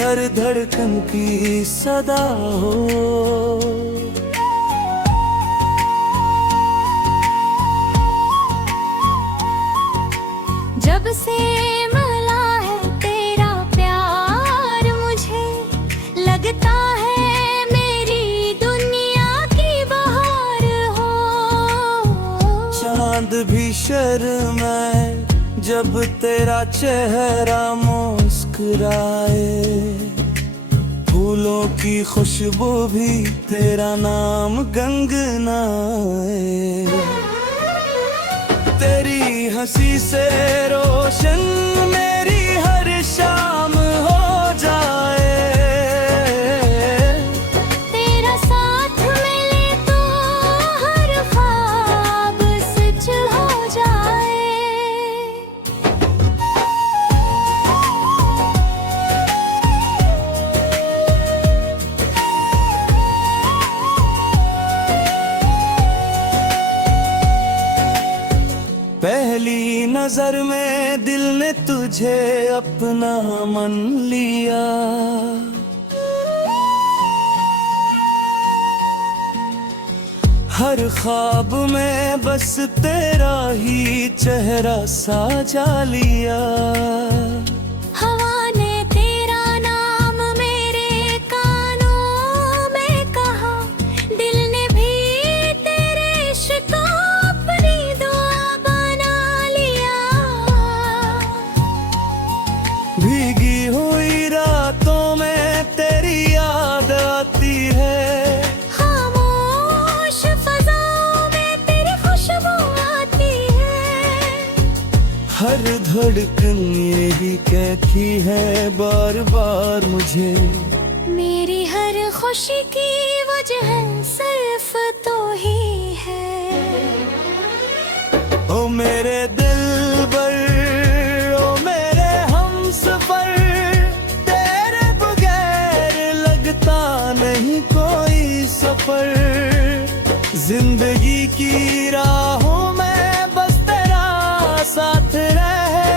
हर धड़कन की सदा हो। जब से मिला है तेरा प्यार, मुझे लगता है मेरी दुनिया की बहार हो। चांद भी शर्माए जब तेरा चेहरा मुस्कुराए, फूलों की खुशबू भी तेरा नाम गंगनाए। तेरी हंसी से रोशन मेरी हर शाम हो जाए, तेरा साथ मिले तो हर ख्वाब सच हो जाए। पहली नजर में दिल ने तुझे अपना मन लिया, हर ख्वाब में बस तेरा ही चेहरा साजा लिया। हवा ने तेरा नाम मेरे कानों में कहा, दिल ने भी तेरे इश्क को अपनी दुआ बना लिया। भीगी हुई रातों में तेरी याद आती है, खामोश फज़ाओं में तेरी खुशबू आती है। हर धड़कन यही कहती है बार बार मुझे, मेरी हर खुशी की वजह सिर्फ तो ही है। ओ मेरे दिलबर, ओ मेरे हमसफर, तेरे बगैर लगता नहीं कोई सफर। जिंदगी की राहों में बस तेरा साथ रहे,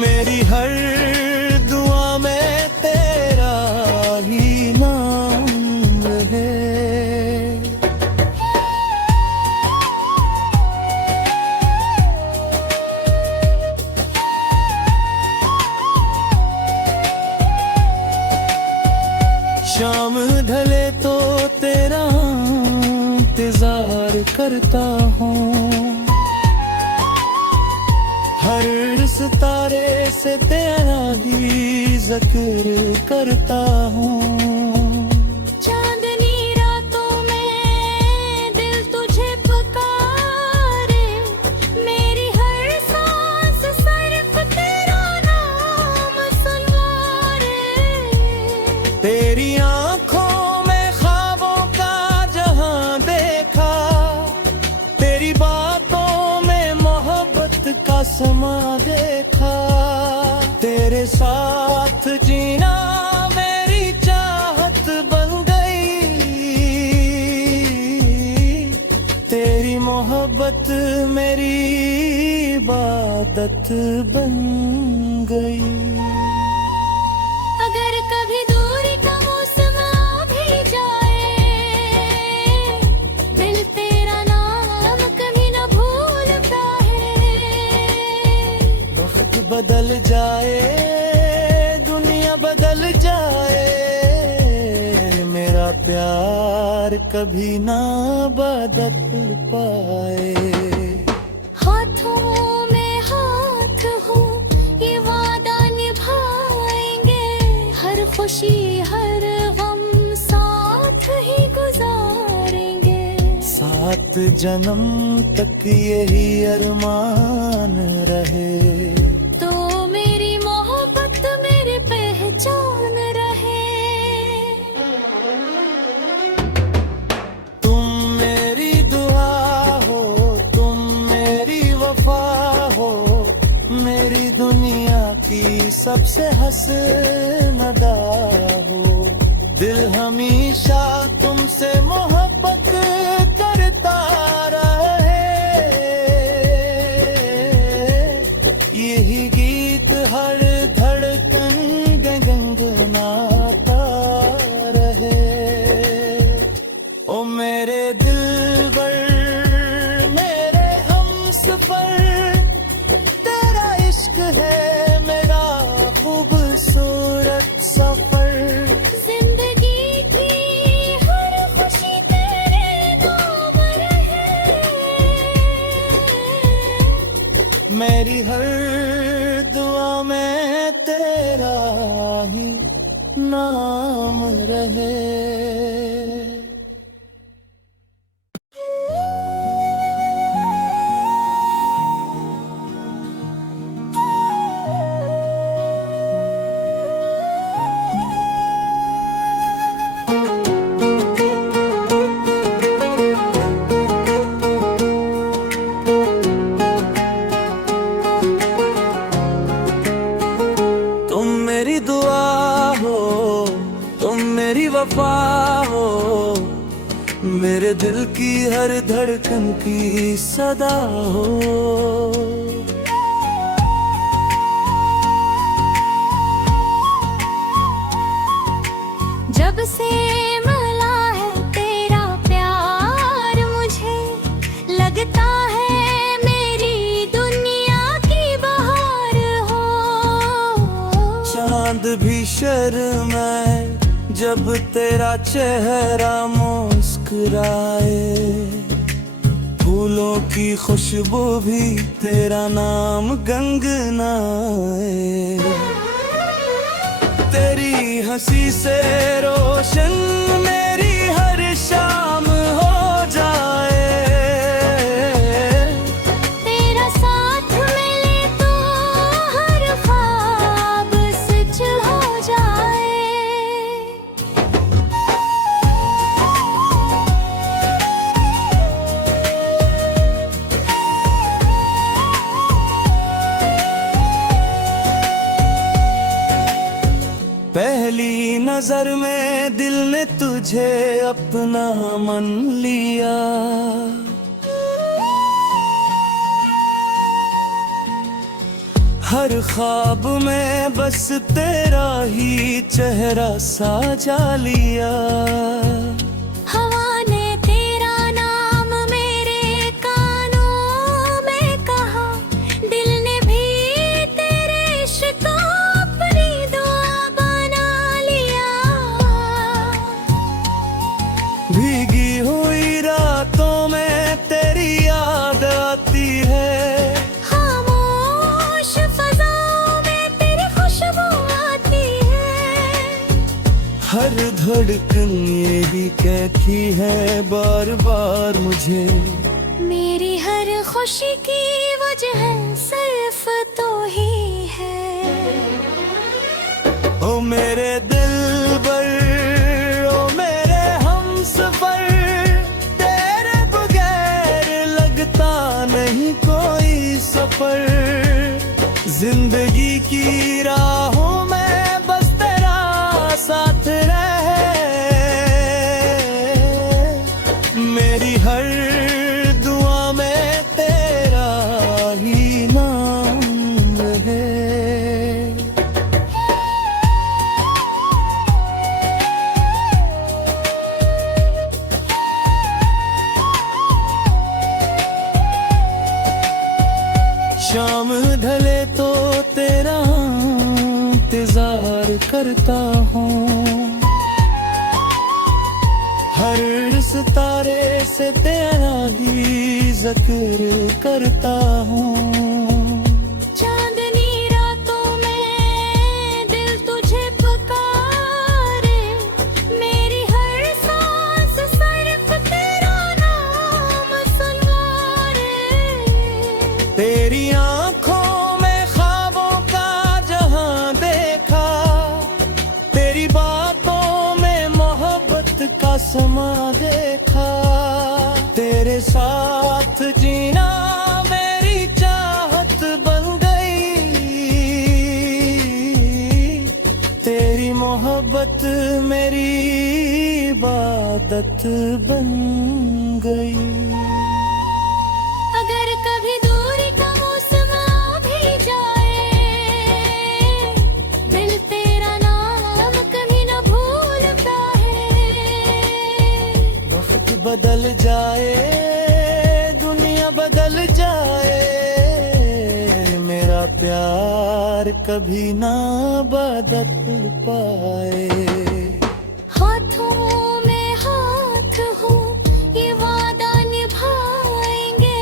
मेरी हर दुआ में तेरा ही नाम रहे। शाम ढले तो तेरा इंतजार करता हूँ, हर सितारे से तेरा ही जिक्र करता हूँ। चांदनी रातों में दिल तुझे पुकारे, मेरी हर सांस सिर्फ तेरा नाम सुनवारे। तेरी आंखों में ख्वाबों का जहां देखा, तेरी बातों में मोहब्बत का समा देखा। तेरे साथ जीना मेरी चाहत बन गई, तेरी मोहब्बत मेरी इबादत बन गई। अगर कभी दूरी का मौसम आ भी जाए, दिल तेरा नाम कभी न भूलता है। वक्त बदल जाए, दुनिया बदल जाए, मेरा प्यार कभी ना बदल पाए। हाथों में हाथ हो ये वादा निभाएंगे, हर खुशी हर गम साथ ही गुजारेंगे। 7 जन्म तक यही अरमान रहे, तो मेरी मोहब्बत मेरी पहचान रहे। तुम मेरी दुआ हो, तुम मेरी वफा हो, मेरी दुनिया की सबसे हसीनदा हो। दिल हमेशा तुमसे मोहब्बत करता रहे, यही गीत हर नाम रहे। तुम मेरी दुआ हो, तुम मेरी वफा हो, मेरे दिल की हर धड़कन की सदा हो। जब से मिला है तेरा प्यार मुझे, लगता है मेरी दुनिया की बहार हो। चांद भी शर्माए जब तेरा चेहरा मुस्कुराए, फूलों की खुशबू भी तेरा नाम गंगनाए। तेरी हंसी से रोशन मेरी हर शाम हो जाए। तेरा साथ मिले तो हर ख्वाब सच हो जाए। पहली नजर में दिल ने तुझे अपना मन लिया, हर ख्वाब में बस तेरा ही चेहरा साजा लिया। हवा ने तेरा नाम मेरे कानों में कहा, दिल ने भी तेरे इश्क को अपनी दुआ बना लिया। भीगी हुई रातों में तेरी याद आती है, खामोश फज़ाओं में तेरी खुशबू आती है। हर धड़कन यही कहती है बार बार मुझे, मेरी हर खुशी की वजह सिर्फ तो ही है। ओ मेरे दिलबर, ओ मेरे हमसफर, तेरे बगैर लगता नहीं कोई सफर। जिंदगी की राहों में बस तेरा साथ रहे, मेरी हर दुआ में तेरा ही नाम रहे। शाम ढले तो तेरा इंतजार करता हूँ, हर सितारे से तेरा ही जिक्र करता हूँ। चांदनी रातों में दिल तुझे पुकारे, मेरी हर सांस सिर्फ तेरा नाम सुनवारे। तेरी आंखों में ख्वाबों का जहां देखा, तेरी बातों में मोहब्बत का समा देखा। तेरे साथ जीना मेरी चाहत बन गई, तेरी मोहब्बत मेरी इबादत बन गई। अगर कभी दूरी का मौसम आ भी जाए, दिल तेरा नाम कभी न भूलता है। वक्त बदल जाए, दुनिया बदल जाए, मेरा प्यार कभी ना बदल पाए। हाथों में हाथ हो ये वादा निभाएंगे,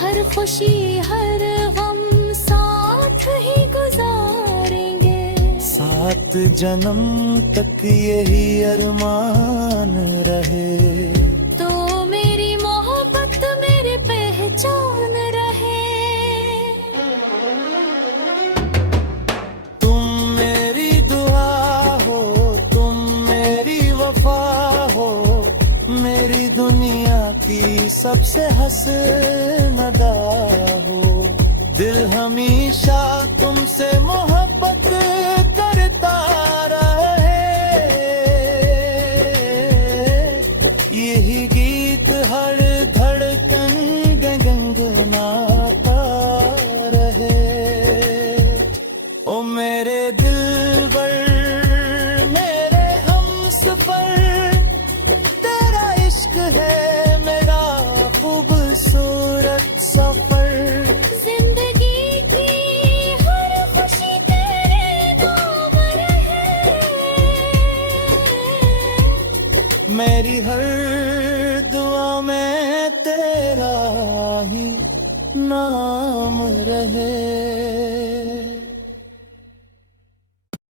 हर खुशी हर गम साथ ही गुजारेंगे। सात जन्म तक यही अरमान रहे। तो मेरी मोहब्बत मेरी पहचान रहे। तुम मेरी दुआ हो, तुम मेरी वफा हो, मेरी दुनिया की सबसे हसीन अदा हो। दिल हमेशा तुमसे मोहब्बत करता रहे। यही गीत हर धड़कन गुनगुनाता रहे। ओ मेरे दिलबर, मेरे हमसफर, तेरा इश्क है मेरा खूबसूरत सफर। जिंदगी की हर खुशी तेरे नाम रहे। मेरी हर दुआ में तेरा ही नाम रहे।